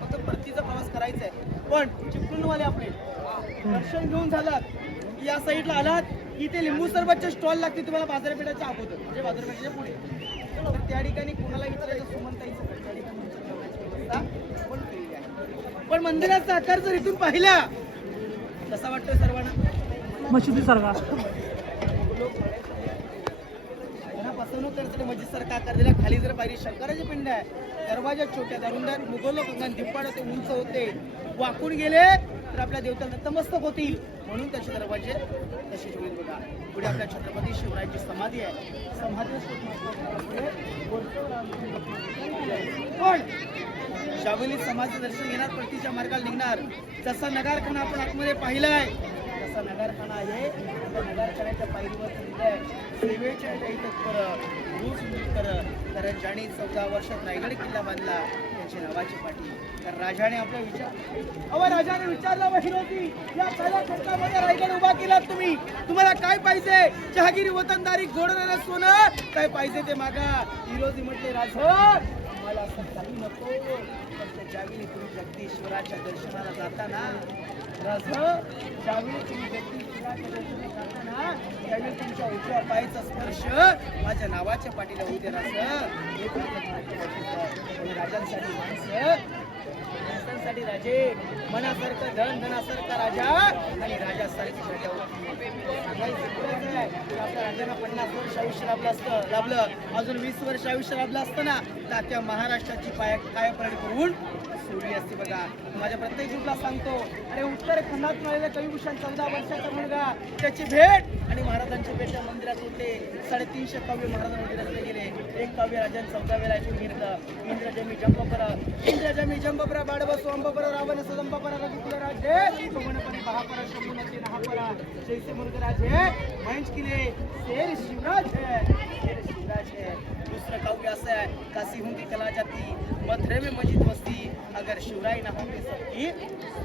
फक्त परतीचा प्रवास करायचा आहे. पण चिपळूणवाले आपले दर्शन घेऊन झालात या साईडला आलात की ते लिंबू सरबतचे स्टॉल लागते तुम्हाला बाजारपेठाच्या अगोदर म्हणजे बाजारपेठाच्या पुढे. तर त्या ठिकाणी कोणाला विचारायचं सुमनताईचं त्या ठिकाणी व्यवस्था पण केलेली आहे. पण मंदिराचा आकार जर इथून पाहिला कसा वाटतोय सर्वांना? मशिदीसारखा. फसवणूक करताना मस्जिद सारखा आकार दिला. खाली जर पाहिली शंकराची पिंड आहे. दरवाजा छोट्या दारुंदार मुघल लोकांना दिप्पाड होते, उंच होते. वाकून गेले तर आपल्या देवतांना नतमस्तक होतील म्हणून त्याचे दरवाजे तसे होईल बघा. पुढे आपल्या छत्रपती शिवरायांची समाधी आहे. समाधी पण शाबलीत समाजचं दर्शन घेणार, परतीच्या मार्गाला निघणार. जसा नगारखाना आपण आतमध्ये पाहिलाय तसा नगारखाना आहे. त्या नगारखान्याच्या पायरीवर लिहिलंय सेवेच्या तत्पर कारण ज्याने 14 वर्षात रायगड किल्ला बांधला त्याची नावाची पाठी. तर राजाने आपला राजाने विचारला हिरोजी, या पहिल्या खडकामध्ये रायगड उभा केला तुम्ही, तुम्हाला काय पाहिजे? जहागिरी, वतनदारी, घोडणारा सोनं काय पाहिजे ते मागा. हिरोजी म्हटले राजा मला असं काही नको. पण ज्यावेळी तुम्ही जगदीश्वराच्या दर्शनाला जाताना राजा, ज्यावेळी तुम्ही जगदीश्वराच्या दर्शनाला जाताना त्यावेळी तुमच्या उजव्या पायाचा स्पर्श माझ्या नावाच्या पाठीला होऊ दे राजा. राजांसाठी माणसांसाठी राजे, मनासारखं धन, धनासारखा राजा आणि राजासारखी प्रजा होती. आपल्या राजांना 50 वर्ष आयुष्य लाभलं, अजून 20 वर्ष आयुष्य लाभलं असतं ना तर त्या महाराष्ट्राची काय पलटी करून ठेवली असती बघा. माझ्या प्रत्येक जीवला सांगतो, अरे उत्तराखंडात मिळालेला कविभूषण 14 वर्षाचा मुलगा, त्याची भेट आणि महाराजांची भेट त्या मंदिरात होते. 350 काव्य महाराज मंदिरात गेले. एक काव्य राजन 14 वेळा ऐकून घेतलं. इंद्रजमी जंबपर बाड बसू अंबपर रावण सदंबपर रघुकुल राजे पवनपरी महापर शंभुनती नहापरा जैसे मुर्ग राजे मंच किले शेर शिवराज है, शेर शिवराज है. दूसरं काव्य असं आहे, काशी होंगी कला जाती मथुरे में मस्जिद बसती अगर शिवराय ना होंगे सबकी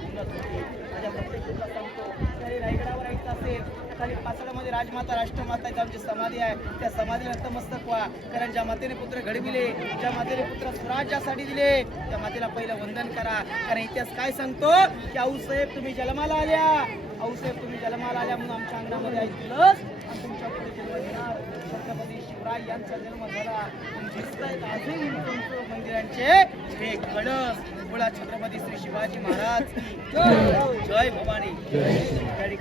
सुन्नत होती. माझ्या प्रत्येक गोष्टीला सांगतो, जरी रायगडावर यायचं असेल खाली पाचडामध्ये राजमाता राष्ट्रमाता आमची समाधी आहे, त्या समाधीला नतमस्तक व्हा. कारण ज्या मातेने पुत्र घडविले, ज्या मातेने पुत्र स्वराज्यासाठी दिले, त्या मातेला पहिलं वंदन करा. कारण इतिहास काय सांगतो की आऊसाहेब तुम्ही जन्माला आल्या, आऊसाहेब तुम्ही जन्माला आल्या म्हणून आमच्या अंगणामध्ये ऐकलंच आणि तुमच्या पुढे जन्म घेणार. छत्रपती शिवराय यांचा जन्म झाला. तुम्ही दिसतायत आजही तुमचं मंदिरांचे हे कळस. बोला छत्रपती श्री शिवाजी महाराज की जय. जय भवानी. त्या ठिकाणी